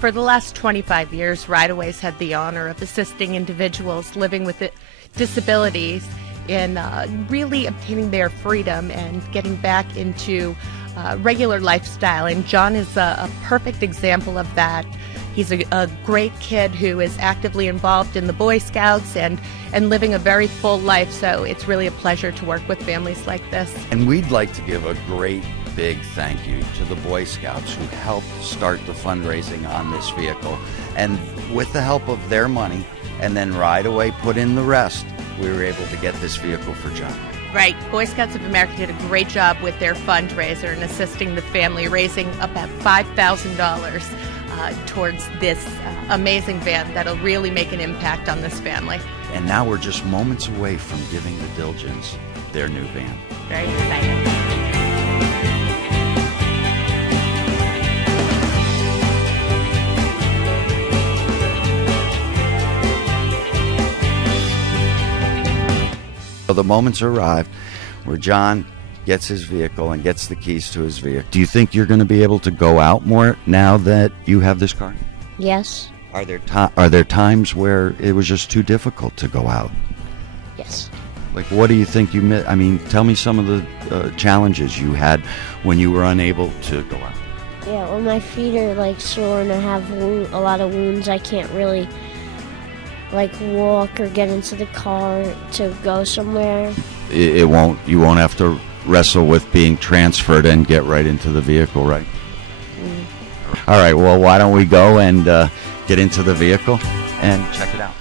For the last 25 years, Rideaway's had the honor of assisting individuals living with disabilities in really obtaining their freedom and getting back into regular lifestyle. And John is a perfect example of that. He's a great kid who is actively involved in the Boy Scouts and living a very full life. So it's really a pleasure to work with families like this. And we'd like to give a great big thank you to the Boy Scouts who helped start the fundraising on this vehicle. And with the help of their money and then Rideaway put in the rest, we were able to get this vehicle for John. Right. Boy Scouts of America did a great job with their fundraiser and assisting the family, raising about $5,000 towards this amazing van that'll really make an impact on this family. And now we're just moments away from giving the Dilgens their new van. Very exciting. So the moments arrived where John gets his vehicle and gets the keys to his vehicle. Do you think you're going to be able to go out more now that you have this car? Yes. Are there times where it was just too difficult to go out? Yes. Like, what do you think you missed? I mean, tell me some of the challenges you had when you were unable to go out. Yeah, well, my feet are like sore and I have a lot of wounds. I can't really like walk or get into the car to go somewhere. You won't have to wrestle with being transferred and get right into the vehicle, right? All right, well, why don't we go and get into the vehicle and check it out.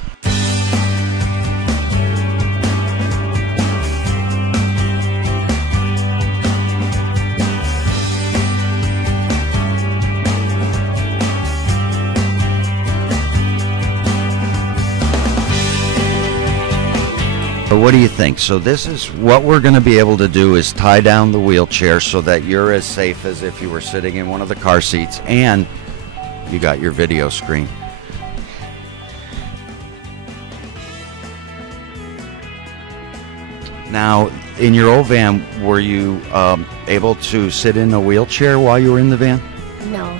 What do you think? So this is what we're going to be able to do, is tie down the wheelchair so that you're as safe as if you were sitting in one of the car seats, and you got your video screen. Now, in your old van, were you able to sit in a wheelchair while you were in the van? No.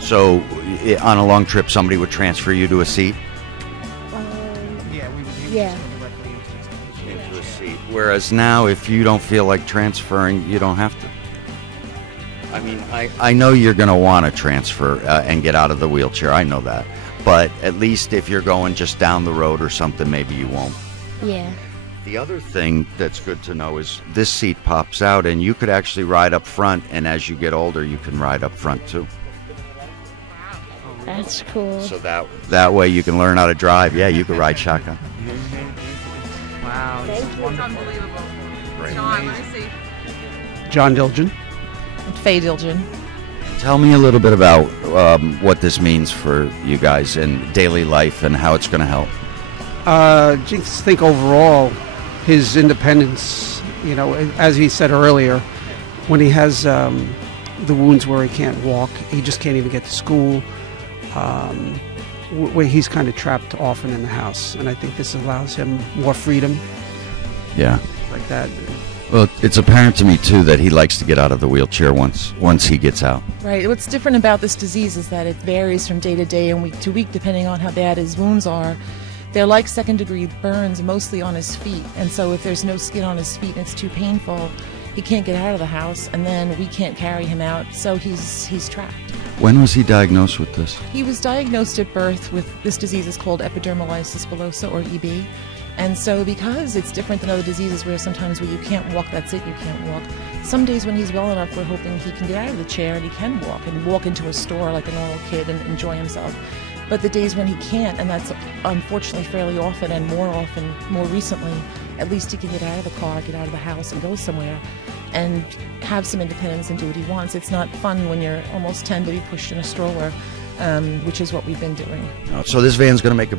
So on a long trip, somebody would transfer you to a seat? Yeah. Into a seat. Whereas now, if you don't feel like transferring, you don't have to. I mean, I know you're going to want to transfer and get out of the wheelchair. I know that. But at least if you're going just down the road or something, maybe you won't. Yeah. The other thing that's good to know is this seat pops out and you could actually ride up front, and as you get older, you can ride up front too. That's cool. So that way you can learn how to drive. Yeah, you could ride shotgun. Wow. Thank you. It's unbelievable. Great. John, let me see. John Dilgen. Faye Dilgen. Tell me a little bit about what this means for you guys in daily life and how it's going to help. Just think overall, his independence, you know, as he said earlier, when he has the wounds where he can't walk, he just can't even get to school, where he's kind of trapped often in the house. And I think this allows him more freedom. Yeah. Like that. Well, it's apparent to me, too, that he likes to get out of the wheelchair once he gets out. Right. What's different about this disease is that it varies from day to day and week to week, depending on how bad his wounds are. They're like second-degree burns, mostly on his feet. And so if there's no skin on his feet and it's too painful, he can't get out of the house, and then we can't carry him out, so he's trapped. When was he diagnosed with this? He was diagnosed at birth with this disease is called epidermolysis bullosa, or EB. And so because it's different than other diseases where sometimes when you can't walk, that's it, you can't walk. Some days when he's well enough, we're hoping he can get out of the chair and he can walk into a store like a normal kid and enjoy himself. But the days when he can't, and that's unfortunately fairly often and more recently, at least he can get out of the car, get out of the house and go somewhere and have some independence and do what he wants. It's not fun when you're almost 10 to be pushed in a stroller, which is what we've been doing. So this van's going to make a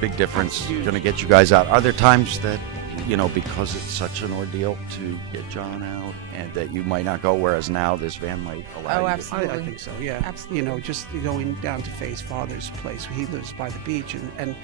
big difference, going to get you guys out. Are there times that, you know, because it's such an ordeal to get John out, and that you might not go, whereas now this van might allow you? Absolutely. I think so, yeah. Absolutely. You know, just going down to Faye's father's place. He lives by the beach, and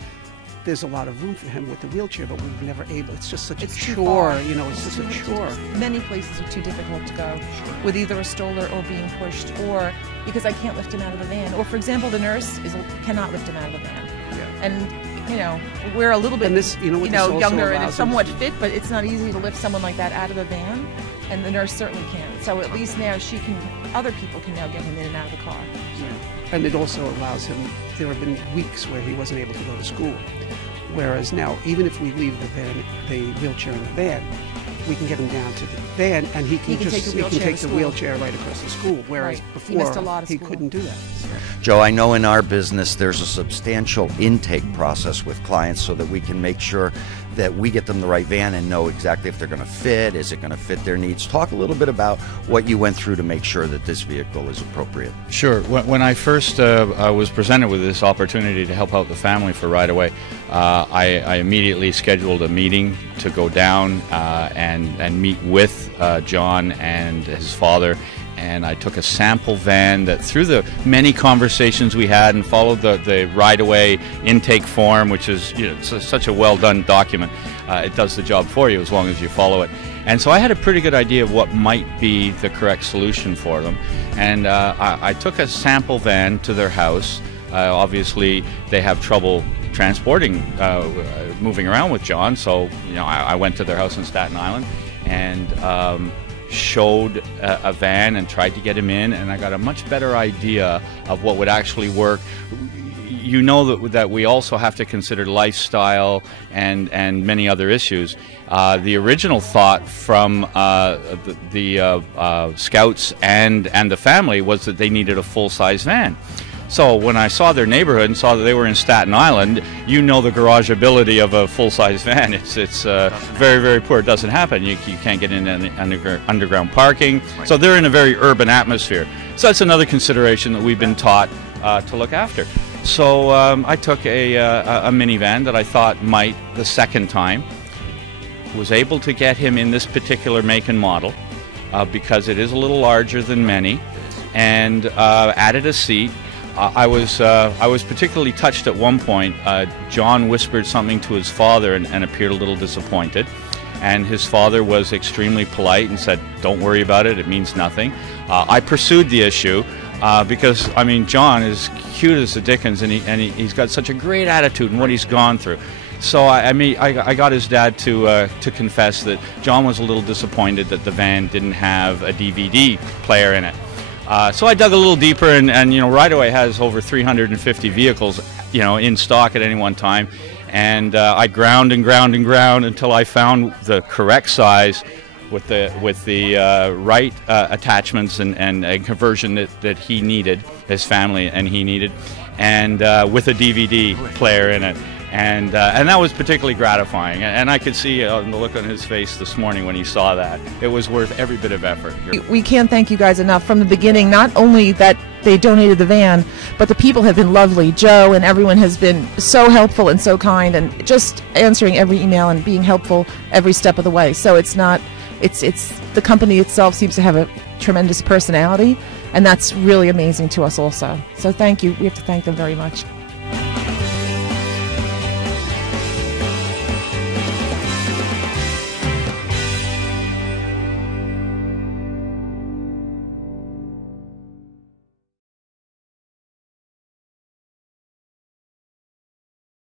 there's a lot of room for him with the wheelchair, but we've never able. It's just such It's a too chore, far. you know. It's just a chore. Many places are too difficult to go with either a stroller or being pushed, or because I can't lift him out of the van. Or, for example, the nurse cannot lift him out of the van. Yeah. And, you know, we're a little bit, And this, you know, what this also younger and allows somewhat him to- fit, but it's not easy to lift someone like that out of the van. And the nurse certainly can. So at least now other people can now get him in and out of the car. And it also allows him, there have been weeks where he wasn't able to go to school. Whereas now, even if we leave the wheelchair in the van, we can get him down to the van and he can take the wheelchair right across the school. Whereas Right. before, He missed a lot of he school. couldn't do that. Joe, I know in our business there's a substantial intake process with clients so that we can make sure that we get them the right van and know exactly if they're going to fit, is it going to fit their needs. Talk a little bit about what you went through to make sure that this vehicle is appropriate. Sure. When I first was presented with this opportunity to help out the family for Ride Away, I immediately scheduled a meeting to go down and meet with John and his father. And I took a sample van that, through the many conversations we had and followed the Ride Away intake form, which is, you know, such a well done document. It does the job for you as long as you follow it. And so I had a pretty good idea of what might be the correct solution for them. And I took a sample van to their house. Obviously, they have trouble transporting, moving around with John. So, you know, I went to their house in Staten Island and showed a van and tried to get him in, and I got a much better idea of what would actually work. You know that we also have to consider lifestyle and many other issues. The original thought from the scouts and the family was that they needed a full-size van. So when I saw their neighborhood and saw that they were in Staten Island, you know the garage ability of a full-size van. It's very, very poor. It doesn't happen. You can't get in any underground parking. So they're in a very urban atmosphere. So that's another consideration that we've been taught to look after. So I took a minivan that I thought might, the second time, was able to get him in this particular make and model because it is a little larger than many, and added a seat. I was particularly touched at one point. John whispered something to his father and appeared a little disappointed. And his father was extremely polite and said, "Don't worry about it, it means nothing." I pursued the issue because, I mean, John is cute as the dickens, and he's got such a great attitude in what he's gone through. So I got his dad to confess that John was a little disappointed that the van didn't have a DVD player in it. So I dug a little deeper, and you know, Ride Away has over 350 vehicles, you know, in stock at any one time, and I ground until I found the correct size with the right attachments and conversion that he needed, his family and he needed, and with a DVD player in it. And that was particularly gratifying. And I could see the look on his face this morning when he saw that. It was worth every bit of effort. We can't thank you guys enough from the beginning. Not only that they donated the van, but the people have been lovely. Joe and everyone has been so helpful and so kind, and just answering every email and being helpful every step of the way. So it's the company itself seems to have a tremendous personality, and that's really amazing to us also. So thank you. We have to thank them very much.